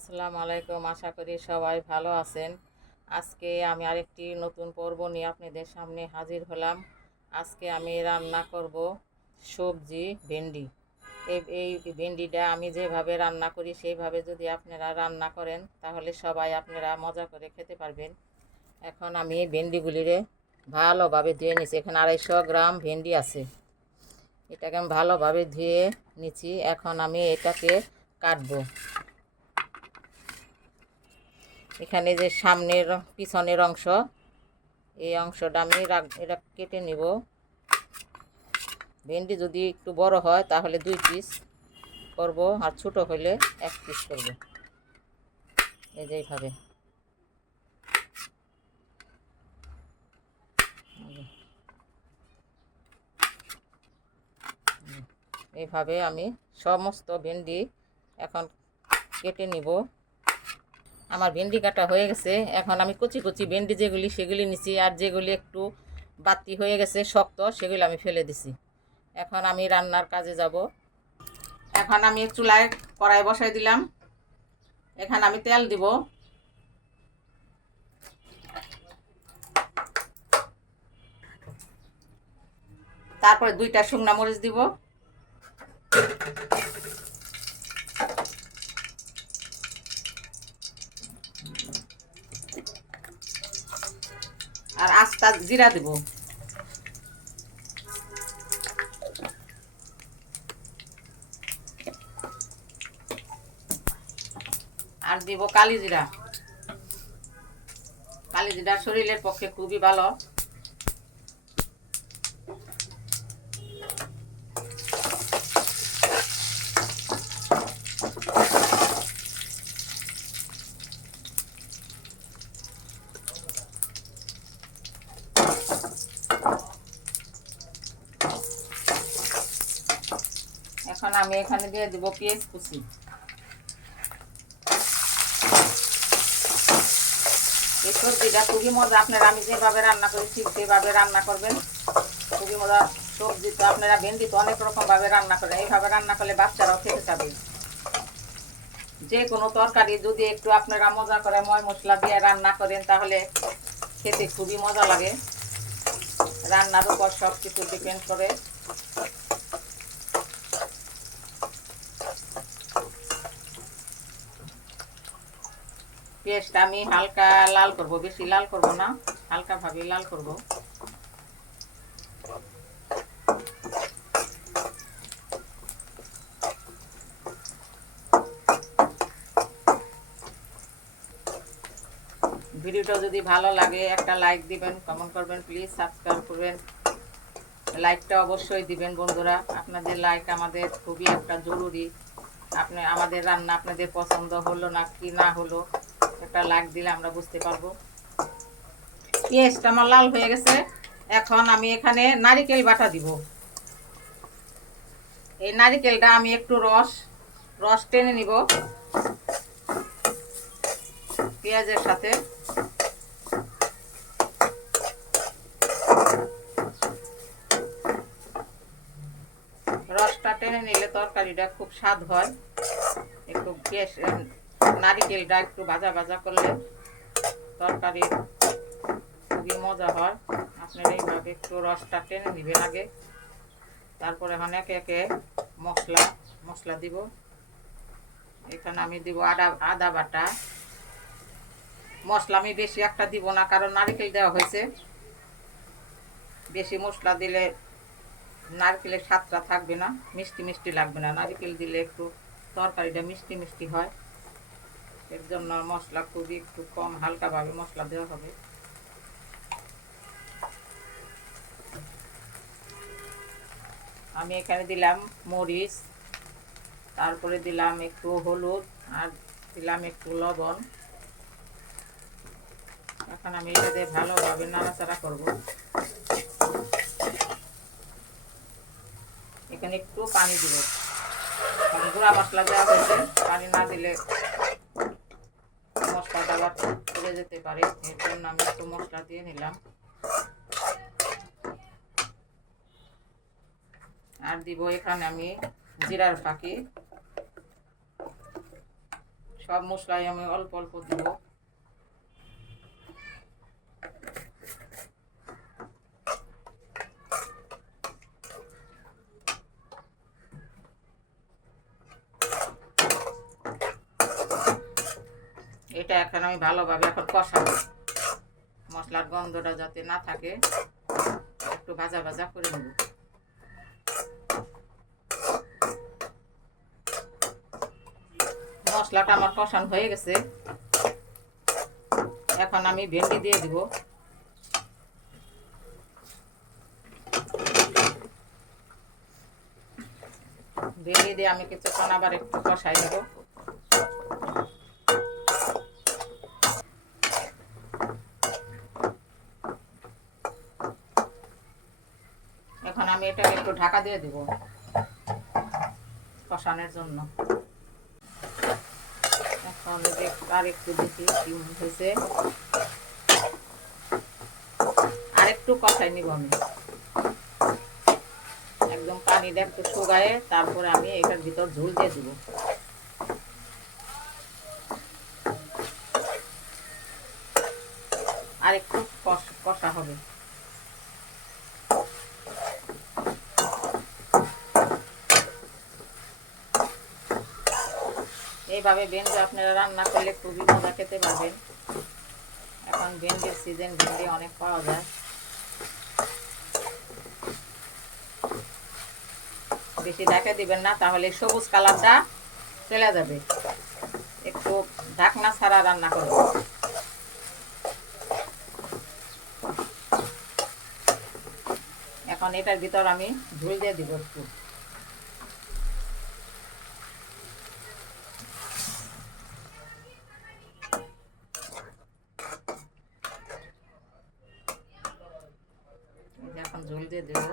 আসসালামু আলাইকুম। আশা করি সবাই ভালো আছেন। আজকে আমি আরেকটি নতুন পর্ব নিয়ে আপনাদের সামনে হাজির হলাম। আজকে আমি রান্না করব সবজি ভেন্ডি। এই ভেন্ডিটা আমি যেভাবে রান্না করি, সেইভাবে যদি আপনারা রান্না করেন, তাহলে সবাই আপনারা মজা করে খেতে পারবেন। এখন আমি ভেন্ডিগুলিরে ভালোভাবে ধুয়ে নিচ্ছি এখানে আড়াইশো গ্রাম ভেন্ডি আছে। এটাকে আমি ভালোভাবে ধুয়ে নিচ্ছি এখন আমি এটাকে কাটবো। এখানে যে সামনের পিছনের অংশ, এই অংশটা আমি এটা কেটে নিব। ভেন্ডি যদি একটু বড় হয় তাহলে দুই পিস করব, আর ছোট হলে এক পিস করব। এই যে এইভাবে। এইভাবে আমি সমস্ত ভেন্ডি এখন কেটে নিব। আমার ভেন্ডি কাটা হয়ে গেছে। এখন আমি কচি কচি ভেন্ডি যেগুলি, সেগুলি নিছি আর যেগুলি একটু বাতি হয়ে গেছে, শক্ত, সেগুলি আমি ফেলে দিছি। এখন আমি রান্নার কাজে যাব। এখন আমি চুলায় কড়াই বসাই দিলাম। এখন আমি তেল দিব। তারপরে দুইটা শুকনা মরিচ দিব আর আস্তা জিরা দিব। আর দিব কালি জিরা। কালি জিরা শরীরের পক্ষে খুবই ভালো। এখন দিয়ে দিব পেঁয়াজ কুচি। এই সবজিটা খুবই মজা। আপনারা আমি যেভাবে রান্না করি ঠিক সেভাবে রান্না করবেন। খুবই মজা। সবজি তো আপনারা ভেন্ডি তো অনেক রকমভাবে রান্না করেন এইভাবে রান্না করলে বাচ্চারাও খেতে চাবে। যে কোনো তরকারি যদি একটু আপনারা মজা করে ময় মশলা দিয়ে রান্না করেন, তাহলে খেতে খুবই মজা লাগে। রান্নার উপর সব কিছু ডিপেন্ড করে। পেস্ট আমি হালকা লাল করব, বেশি লাল করব না, হালকা ভাবে লাল করব। ভিডিওটা যদি ভালো লাগে, একটা লাইক দিবেন কমেন্ট করবেন প্লিজ সাবস্ক্রাইব করবেন। লাইকটা অবশ্যই দিবেন বন্ধুরা, আপনাদের লাইক আমাদের খুবই একটা জরুরি। আপনি, আমাদের রান্না আপনাদের পছন্দ হলো না কি না হলো একটা লাগ দিলে আমরা বুঝতে পারব। পেঁয়াজটা আমার লাল হয়ে গেছে। এখন আমি এখানে নারিকেল বাটা দিব। এই নারিকেলটা আমি একটু রস রস টেনে নিব। পেঁয়াজের সাথে। রসটা টেনে নিলে তরকারিটা খুব স্বাদ হয়। একটু পেঁয়াজ নারিকেলটা একটু ভাজা ভাজা করলে তরকারি খুবই মজা হয়। আপনারা এইভাবে একটু রসটা টেনে নেবেন আগে। তারপরে একে একে মশলা মশলা দিব। এখানে আমি দিব আদা আদা বাটা। মশলা আমি বেশি একটা দিব না, কারণ নারিকেল দেওয়া হয়েছে। বেশি মশলা দিলে নারকেলের স্বাদটা থাকবে না, মিষ্টি মিষ্টি লাগবে না। নারকেল দিলে একটু তরকারিটা মিষ্টি মিষ্টি হয়। এর জন্য মশলা খুবই একটু কম, হালকাভাবে মশলা দেওয়া হবে। আমি এখানে দিলাম মরিচ, তারপরে দিলাম একটু হলুদ, আর দিলাম একটু লবণ। এখন আমি এটা দিয়ে ভালোভাবে নাড়াচাড়া করব। এখানে একটু পানি দিব। গুঁড়া মশলা দেওয়া হয়েছে, পানি না দিলে মশলাটা চলে যেতে পারে। এর জন্য আমি একটু মশলা দিয়ে নিলাম। আর দিব এখানে আমি জিরার পাখি। সব মশলাই আমি অল্প অল্প দিব এটা এখন আমি ভালোভাবে এখন কষাবো। মশলার গন্ধটা যাতে না থাকে, একটু ভাজা ভাজা করে নেব। মশলাটা আমার কষান হয়ে গেছে। এখন আমি ভেন্ডি দিয়ে দিব। ভেন্ডি দিয়ে আমি কিছুক্ষণ আবার একটু কষাই নেব এখন আমি এটাকে একটু ঢাকা দিয়ে দিব কষানোর জন্য। এখন আর একটু দেখি কি হয়েছে। আর একটু কষাই নিব আমি। একদম পানিটা একটু শুকায়ে তারপরে আমি এটার ভিতর ঝুল দিয়ে দিব। আর একটু কষা হবে। এইভাবে ভেন্ডি আপনারা রান্না করলে খুবই মজা খেতে পারবেন। এখন ভেন্ডির সিজন ভেন্ডি অনেক পাওয়া যায়। বেশি ঢাকা দিবেন না, তাহলে সবুজ কালারটা চলে যাবে। একটু ঢাকনা ছাড়া রান্না করবেন এখন এটার ভিতর আমি ঝুল দিয়ে দিব একটু। ঝোল দিয়ে দেব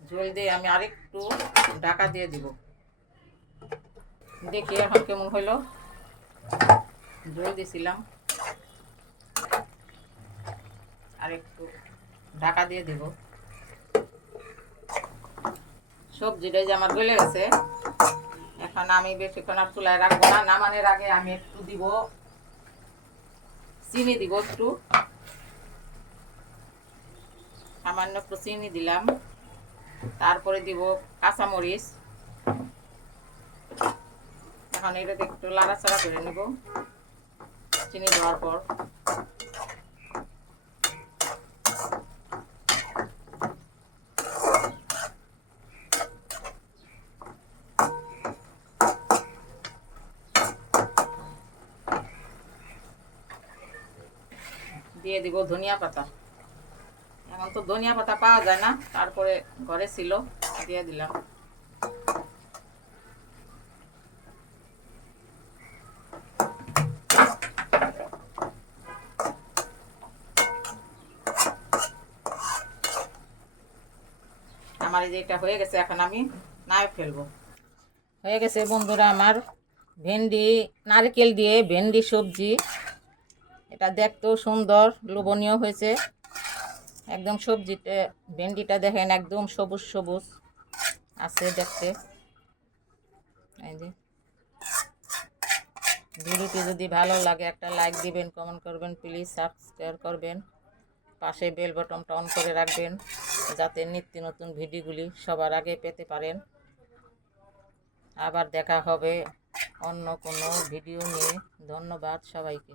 ঝোল দিয়ে আমি আরেকটু ঢাকা দিয়ে দিব। দেখি এখন কেমন হইল। ঝোল দিয়েছিলাম আরেকটু ঢাকা দিয়ে দিব। সবজিটা যে আমার গলে গেছে। এখন আমি বেশিক্ষণ আর চুলায় রাখব না। নামানোর আগে আমি একটু দিব চিনি দিব একটু। সামান্য একটু চিনি দিলাম। তারপরে দিব কাঁচামরিচ। এখন এটাতে একটু লাড়াচাড়া করে নেব। চিনি দেওয়ার পর। দিয়ে দিব ধনিয়া পাতা। এখন তো ধনিয়া পাতা পাওয়া যায় না, তারপরে ঘরে ছিল, দিয়ে দিলাম। আমার এই যে এটা হয়ে গেছে, এখন আমি নায় ফেলব। হয়ে গেছে বন্ধুরা আমার ভেন্ডি, নারকেল দিয়ে ভেন্ডি সবজি। এটা দেখতেও সুন্দর, লোভনীয় হয়েছে। একদম সবজিতে, ভেন্ডিটা দেখেন একদম সবুজ সবুজ আছে দেখতে। এই যে। ভিডিওটি যদি ভালো লাগে একটা লাইক দিবেন কমেন্ট করবেন প্লিজ সাবস্ক্রাইব করবেন। পাশে বেল বটনটা অন করে রাখবেন, যাতে নিত্য নতুন ভিডিওগুলি সবার আগে পেতে পারেন। আবার দেখা হবে অন্য কোনো ভিডিও নিয়ে। ধন্যবাদ সবাইকে।